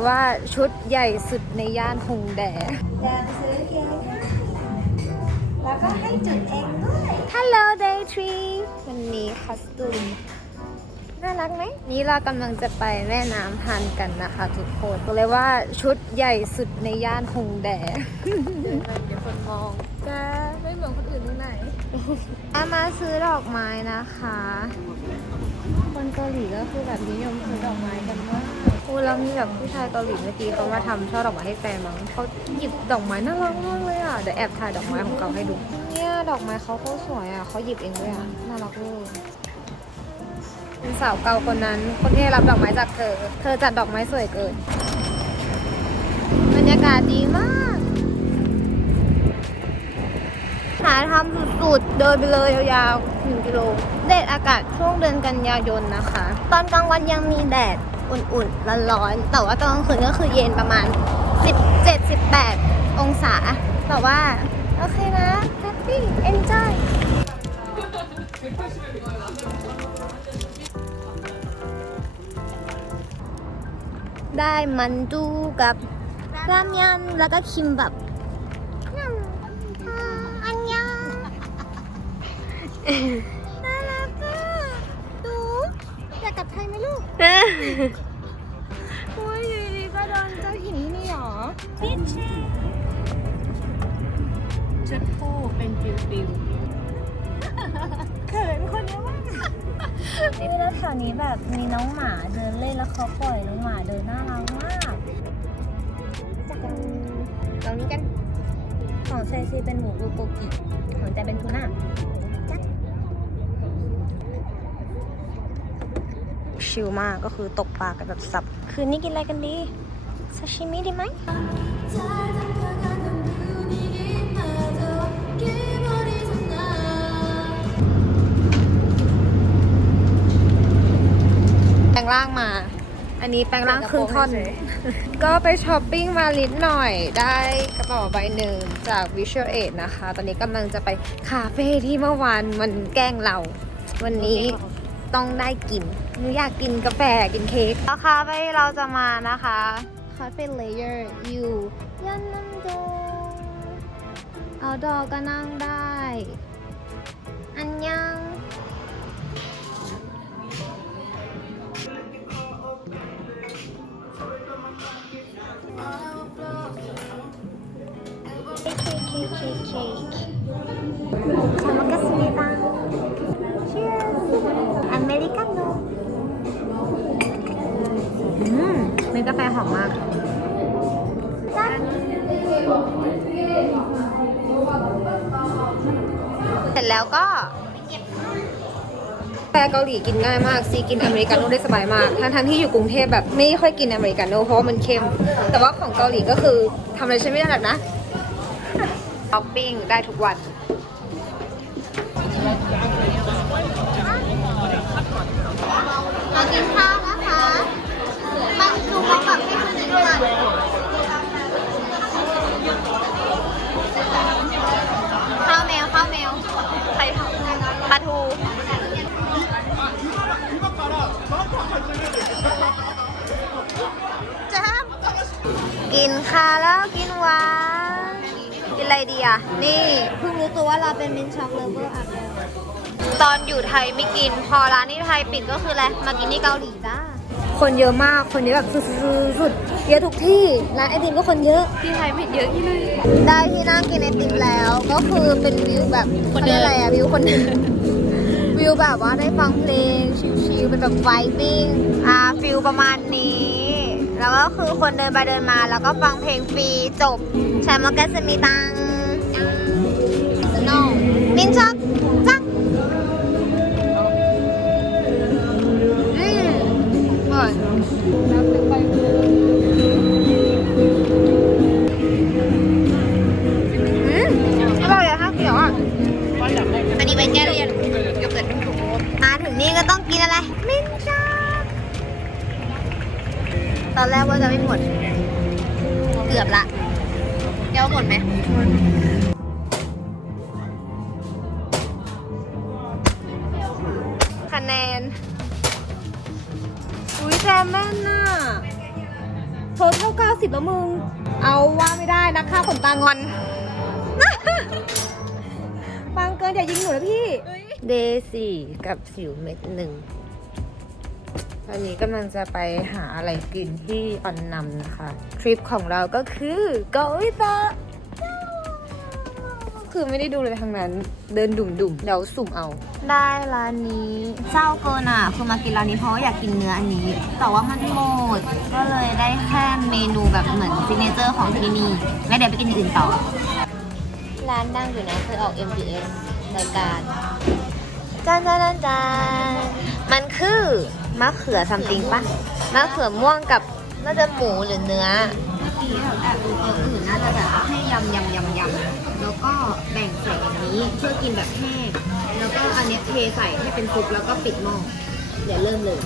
เลยว่าชุดใหญ่สุดในย่านฮงแดเดินซื้อเค้กให้แล้วก็ให้จุดเองด้วย Hello Day Tree วันนี้คอสตูมน่ารักไหม นี่เรากำลังจะไปแม่น้ำฮันกันนะคะทุกคนบอกเลยว่าชุดใหญ่สุดในย่านฮงแดเดี๋ยวคนมองแกไม่เหมือนคนอื่นตรงไหนอามาซื้อดอกไม้นะคะ คนเกาหลีก็คือแบบนิยมซื้อดอกไม้กันมาก คูแล้วมีแบบผู้ชายเกาหลีเมื่อกี้เขามาทำช่อดอกไม้ให้แฟนมั้งเขาหยิบดอกไม้น่ารักมากเลยอะเดี๋ยวแอบถ่ายดอกไม้ของเขาให้ดู เนี่ยดอกไม้เขาโคตรสวยอะเขาหยิบเองด้วยอะน่ารักเลยเป็นสาวเก่าคนนั้น คนที่รับดอกไม้จากเธอ เธอจัดดอกไม้สวยเกินบรรยากาศดีมากหาทำสุดๆ เดินไปเลยยาวๆหนึ่งกิโล เดดอากาศช่วงเดือนกันยายนนะคะ ตอนกลางวันยังมีแดด อุ่นๆ ร้อนๆ แต่ว่าตอนกลางคืนก็คือเย็นประมาณ 17-18 องศา แต่ว่า โอเคนะ happy enjoy ได้มันดูกับรามยอนแล้วก็คิมบับอันยังน่ารักอะดูอยากกลับไทยไหมลูก อพี่เชชุดคู่เป็นฟิลฟิลเขินคนนี้มากนี่แล้วแถวนี้แบบมีน้องหมาเดินเล่นแล้วเขาปล่อยน้องหมาเดินน่ารักมากจากกันตรงนี้กัน ของเซซีเป็นหมูบูโกกิ ของแจเป็นทูน่าจักชิลมากก็คือตกปลากันแบบสับ คืนนี้กินอะไรกันดี ซาชิมิดีไหม แปลงร่างมา อันนี้แปลงร่างครึ่งท่อน ก็ไปช้อปปิ้งมาลิดหน่อยได้กระเป๋าใบหนึ่งจาก Visual Aid นะคะ ตอนนี้กำลังจะไปคาเฟ่ที่เมื่อวานมันแกล้งเรา วันนี้ต้องได้กินหนูอยากกินกาแฟกินเค้กแล้วคาเฟ่เราจะมานะคะ carpet เยอร์อยู่ยันนั่งดงเอาดอก็นั่งได้ อันยังเค้กเค้กเค้กชามากัสเมบัง Cheers Americano อืมเนยกาแฟหอมมาก แล้วก็แต่เกาหลีกินง่ายมากซีกินอเมริกาโน่ได้สบายมากทั้งทั้งที่อยู่กรุงเทพแบบไม่ค่อยกินอเมริกาโน่เพราะว่ามันเค็ม แต่ว่าของเกาหลีก็คือทำอะไรฉันไม่ได้หรอกนะช้อปปิ้งได้ทุกวัน กินข้าวแล้วกินหวานกินอะไรดีอะ นี่เพิ่งรู้ตัวว่าเราเป็นมินช็อกเลเวอร์อะตอนอยู่ไทยไม่กิน พอร้านที่ไทยปิดก็คืออะไรมากินที่เกาหลีจ้าคนเยอะมากคนนี้แบบสุดๆเยอะทุกที่ร้านไอติมก็คนเยอะที่ไทยไม่เยอะที่เลยได้ที่นั่งกินไอติมแล้ว ก็คือเป็นวิวแบบเขาเรียกอะไรอะวิวคนเดินวิวแบบว่าได้ฟังเพลงชิลๆเป็นแบบไวบิ้งอ่าฟิลประมาณนี้ แล้วก็คือคนเดินไปเดินมา แล้วก็ฟังเพลงฟรีจบใช้มาแกสมีตังสโนมินชอบจังอืมอร่อย จะไม่หมด เกือบละแกว่าหมดไหมคะแนน อุ้ยแจมแม่นน่ะทเท่า90แล้วมึง เอาว่าไม่ได้นะค่าขนตางอนฟังเกินอย่ายิงหนูนะพี่ เดสี่กับสิวเม็ดหนึ่ง ตอนนี้กำลังจะไปหาอะไรกินที่ปันนำนะคะ ทริปของเราก็คือเกาหลีใต้คือไม่ได้ดูเลยทางนั้น เดินดุ่มๆเดี๋ยวสุ่มเอา ได้ร้านนี้เจ้าเกินอะคือมากินร้านนี้เพราะว่าอยากกินเนื้ออันนี้ แต่ว่ามันหมด ก็เลยได้แค่เมนูแบบเหมือนซิเนเจอร์ของที่นี่แล้วเดี๋ยวไปกินอย่างอื่นต่อ ร้านดังอยู่นะเคยออก MTS รายการจานจานจานจานมันคือ มะเขือซัมติงปะมะเขือม่วงกับน่าจะหมูหรือเนื้อเมื่อกี้แบบแอบดูตัวอื่นน่าจะแบบให้ยำยำยำยำแล้วก็แบ่งใส่อย่างนี้เพื่อกินแบบแห้งแล้วก็อันเนี้ยเทใส่ให้เป็นซุปแล้วก็ปิดหม้อเดี๋ยวเริ่มเลย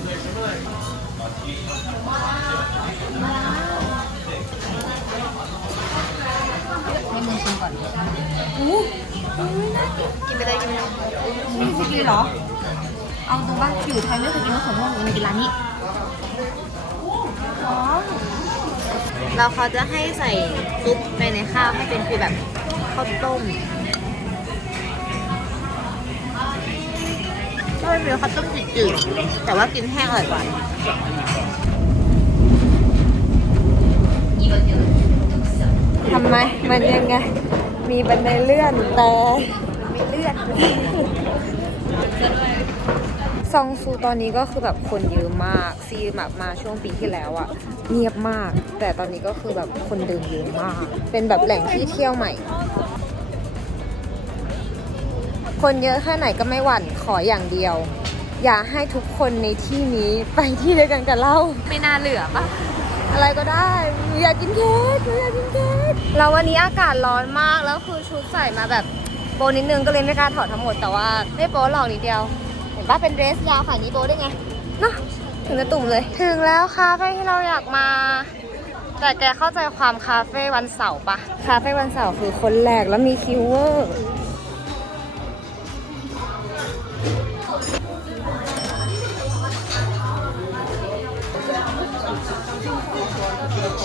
ให้มึงชิมก่อนกินไปเลยกินไปเลยนี่สกีเหรอ เอาตรงว่าอยู่ไทยไม่เคยกินมะเขือม่วงเลยมากินร้านนี้เราเขาจะให้ใส่ซุปไปในข้าวให้เป็นฟีลแบบข้าวต้มก็เป็นฟีลข้าวต้มจืดๆแต่ว่ากินแห้งอร่อยกว่าทำไมมันยังไง มีบันไดเลื่อนแต่ไม่เลื่อน ซองซูตอนนี้ก็คือแบบคนเยอะมากซีแบบมาช่วงปีที่แล้วอะเงียบมาก แต่ตอนนี้ก็คือแบบคนเดินเยอะมาก เป็นแบบแหล่งที่เที่ยวใหม่ คนเยอะแค่ไหนก็ไม่หวั่นขออย่างเดียว อย่าให้ทุกคนในที่นี้ไปที่เดียวกันกับเราไม่น่าเหลือปะอะไรก็ได้หนูอยากกินเค้กหนูอยากกินเค้กแล้ววันนี้อากาศร้อนมากแล้วคือชุดใส่มาแบบโปนิดนึงก็เลยไม่กล้าถอดทั้งหมดแต่ว่าไม่โป๊หรอกนิดเดียวเห็น ปะเป็นเดรสยาวค่ะนี้โป๊ได้ไงเนาะถึงจะตุ่มเลย ถึงแล้วคาเฟ่ที่เราอยากมา แต่แกเข้าใจความคาเฟ่วันเสาร์ปะคาเฟ่วันเสาร์คือคนแรกแล้วมีคิวเวอร์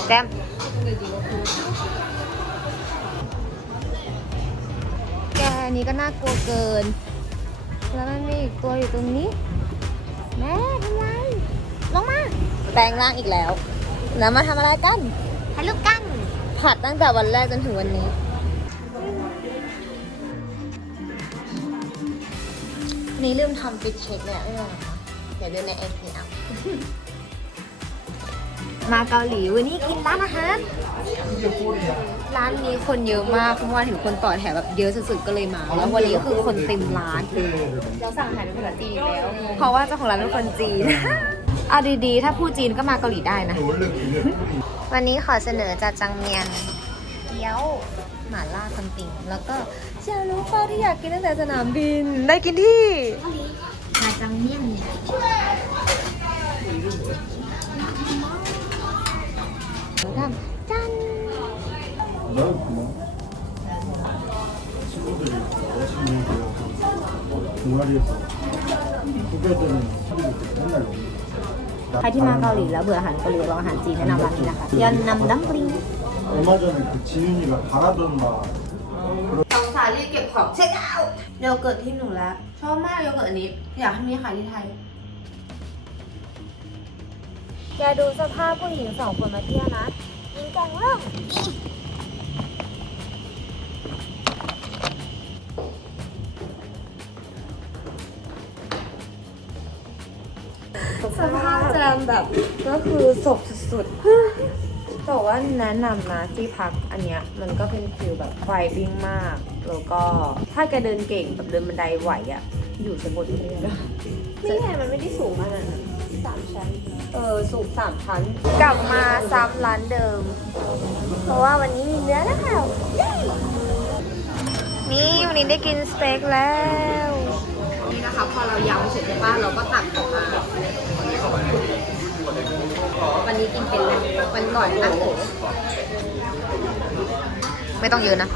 แดมแกอันนี้ก็น่ากลัวเกิน แล้วมันมีอีกตัวอยู่ตรงนี้ แม่ทำไมลงมา แปลงร่างอีกแล้วแล้วมาทำอะไรกันถ่ายรูปกันผัดตั้งแต่วันแรกจนถึงวันนี้ นี่ลืมทำฟิตเช็คเลยอะไม่เป็นไรนะคะเดี๋ยวดูในเอพีเอามาเกาหลีวันนี้กินร้านอาหาร ร้านนี้คนเยอะมากเพราะว่าเห็นคนต่อแถวแบบเยอะสุดๆก็เลยมา แล้ววันนี้ก็คือคนเต็มร้าน เราสั่งอาหารเป็นภาษาจีนอีกแล้วเพราะว่าเจ้าของร้านเป็นคนจีน เอาดีๆ ถ้าพูดจีนก็มาเกาหลีได้นะ วันนี้ขอเสนอจาจังเมียนเกี๊ยวหม่าล่าซัมติง แล้วก็เชียวรู้เป้าที่อยากกินตั้งแต่สนามบิน ได้กินที่มาจังเมี่ยงเนี่ย ใครที่มาเกาหลีแล้วเบื่ออาหารเกาหลีลองอาหารจีนแนะนำร้านนี้นะคะยอนนำดัมปลิง 얼마 전에 그 지윤이가 바라던 막 ต้องสารีเก็บของเช็คเอาท์โยเกิร์ตที่หนูแล้ว ชอบมากโยเกิร์ตอันนี้ อยากให้มีขายที่ไทย แกดูสภาพผู้หญิงสองคนมาเที่ยวนะยิงแกงเริ่ม แจมแบบก็คือศพสุดๆแต่ว่าแนะนำนะที่พักอันเนี้ยมันก็เป็นฟิลแบบไฟวิ่งมาก แล้วก็ถ้าแกเดินเก่งแบบเดินบันไดไหวอะอยู่ชั้นบนเรื่อยๆไม่ใช่มันไม่ได้สูงขนาดนั้นสามชั้น เออ สูงสามชั้น กลับมาซ้ำร้านเดิม เพราะว่าวันนี้มีเนื้อแล้วนี่วันนี้ได้กินสเต็กแล้ว นี่นะคะ พอเรายำเสร็จใช่ปะเราก็ตักออกมา วันนี้กินเป็นวันก่อนนะไม่ต้องเยอะนะ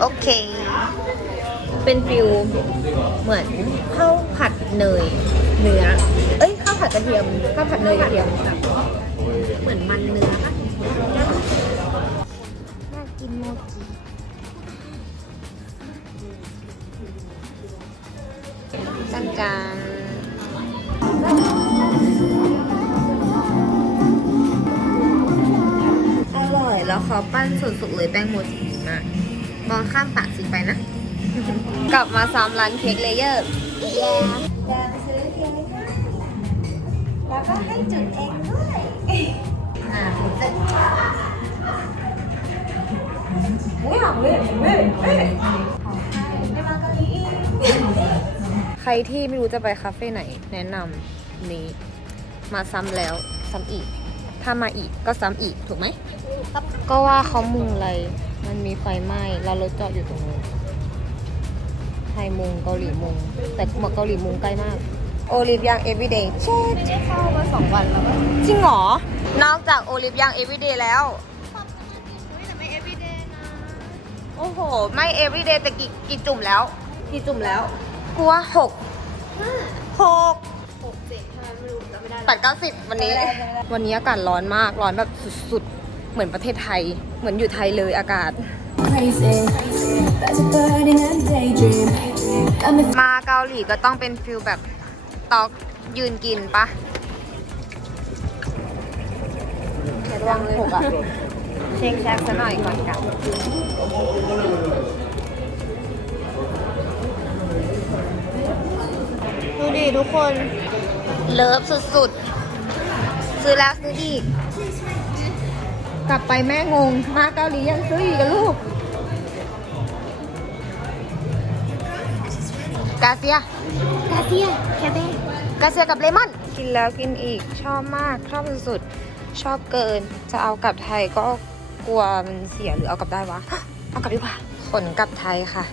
โอเค เป็นฟิวเหมือนข้าวผัดเนยเนื้อ เอ้ยข้าวผัดกระเทียมข้าวผัดเนยกระเทียมเหมือนมันเนื้อน่ากินโมจิจังจัน ขาปั้นสุดๆเลยแป้งโมจิดีมากมองข้ามปากสิไปนะ กลับมาซ้ำร้านเค้กเลเยอร์แย่เดินไปซื้อเค้กให้แล้วก็ให้จุดเองด้วย อ่าผมจะไม่หอมเลยไม่ไม่ไม่มาเกาหลีใครที่ไม่รู้จะไปคาเฟ่ไหน แนะนำนี้ มาซ้ำแล้วซ้ำอีก ถ้ามาอีกก็ซ้ำอีกถูกไหม ก็ว่าเขามุงอะไร มันมีไฟไหม้แล้วรถจอดอยู่ตรงนู้นไทยมุงเกาหลีมุง แต่หมดเกาหลีมุงใกล้มาก โอลิฟยัง everyday เช็ไม่ได้เข้ามาสองวันแล้วจริงเหรอ นอกจากโอลิฟยัง everyday แล้ว แต่ไม่ everyday นะ โอ้โห ไม่ everyday แต่กี่กี่จุ่มแล้ว กี่จุ่มแล้วกูว่าหกหกหก เจ็ดห้าไม่รู้จำไม่ได้แปดเก้าสิบวันนี้ วันนี้อากาศร้อนมาก ร้อนแบบสุดๆ เหมือนประเทศไทย เหมือนอยู่ไทยเลยอากาศ crazy. That's a burning and daydream. I'm a มาเกาหลีก็ต้องเป็นฟิลแบบตอกยืนกินปะระวังหกอะเช็คแช็คซะหน่อยก่อนกลับดูดิทุกคน เลิฟสุดๆ ซื้อแล้วซื้ออีก กลับไปแม่งง มาเกาหลียังซื้ออีกกับลูกกาเซีย กาเซียแคเบ้กาเซียกับเลมอน กินแล้วกินอีก ชอบมาก ชอบสุดๆ ชอบเกิน จะเอากลับไทยก็กลัวมันเสียหรือเอากลับได้วะ เอากลับดีกว่า ขนกลับไทยค่ะ